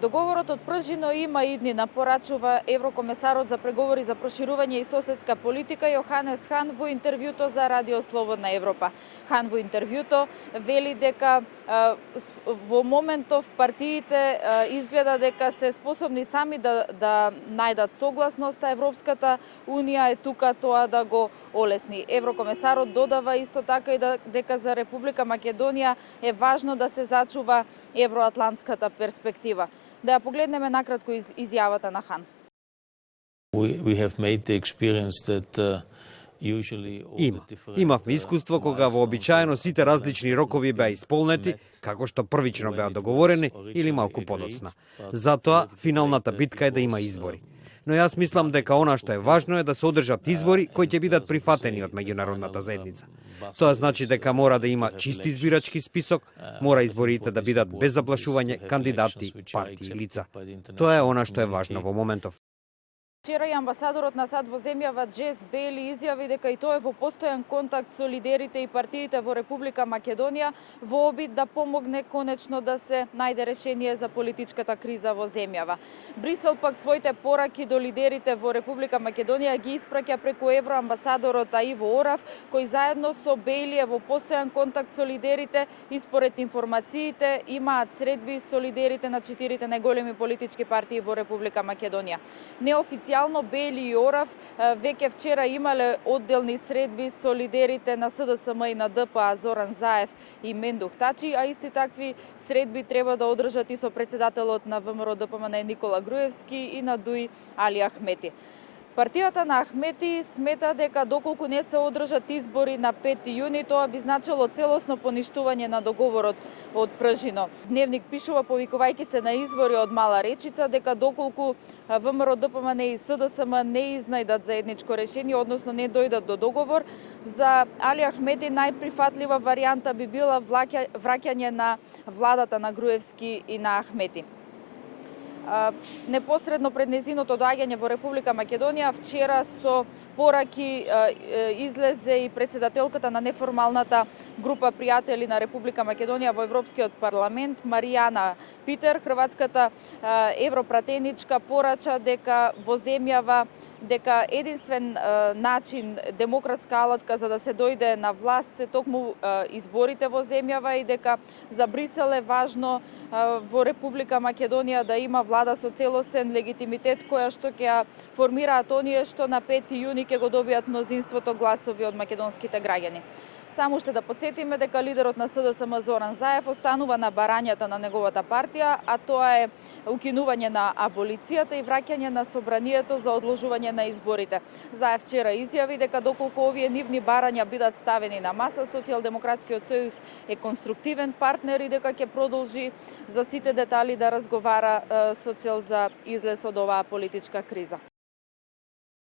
Договорот од Пржино има иднина, порачува еврокомесарот за преговори за проширување и соседска политика Јоханес Хан во интервјуто за Радио Слободна Европа. Хан во интервјуто вели дека во моментов партиите изгледа дека се способни сами да најдат согласност, а Европската Унија е тука тоа да го олесни. Еврокомесарот додава исто така и дека за Република Македонија е важно да се зачува евроатлантската перспектива. Да ја погледнеме накратко изјавата на Хан. Имавме искуство кога вообичаено сите различни рокови беа исполнети, како што првично беа договорени или малку подоцна. Затоа, финалната битка е да има избори. Но јас мислам дека она што е важно е да се одржат избори кои ќе бидат прифатени од меѓународната заедница. Тоа значи дека мора да има чист избирачки список, мора изборите да бидат без заплашување кандидати, партии и лица. Тоа е она што е важно во моментов. Вчера и амбасадорот на САД во земјава Джес Бейли изјави дека и тој е во постојан контакт со лидерите и партиите во Република Македонија во обид да помогне конечно да се најде решение за политичката криза во земјава. Брисел пак своите пораки до лидерите во Република Македонија ги испраќа преку евроамбасадорот Иво Орав, кој заедно со Бейли е во постојан контакт со лидерите и според информациите имаат средби со лидерите на 4 најголеми политички партии во Република Македонија. Неофицијално Бейли и Орав веќе вчера имале одделни средби со лидерите на СДСМ и на ДПА Зоран Заев и Мендух Тачи, а исти такви средби треба да одржат и со председателот на ВМРО ДПМН Никола Груевски и на ДУИ Али Ахмети. Партијата на Ахмети смета дека доколку не се одржат избори на 5 јуни, тоа би значило целосно поништување на договорот од Пржино. Дневник пишува, повикувајќи се на избори од Мала Речица, дека доколку ВМРО ДПМН и СДСМ не изнајдат заедничко решение, односно не дојдат до договор, за Али Ахмети најприфатлива варијанта би била враќање на владата на Груевски и на Ахмети. Непосредно пред нејзиното доаѓање во Република Македонија, вчера со пораки излезе и председателката на неформалната група пријатели на Република Македонија во Европскиот парламент, Маријана Питер. Хрватската европратеничка порача дека во земјава дека единствен начин, демократска алатка за да се дојде на власт се токму изборите во земјава и дека за Брисел е важно во Република Македонија да има влада со целосен легитимитет која што ќе формираат оние што на 5 јуни ќе го добијат мнозинството гласови од македонските граѓани. Само уште да подсетиме дека лидерот на СДСМ Зоран Заев останува на барањата на неговата партија, а тоа е укинување на аболицијата и враќање на собранието за одложување на изборите. Заев вчера изјави дека доколку овие нивни барања бидат ставени на маса, Социјалдемократскиот сојуз е конструктивен партнер и дека ќе продолжи за сите детали да разговара со цел за излез од оваа политичка криза.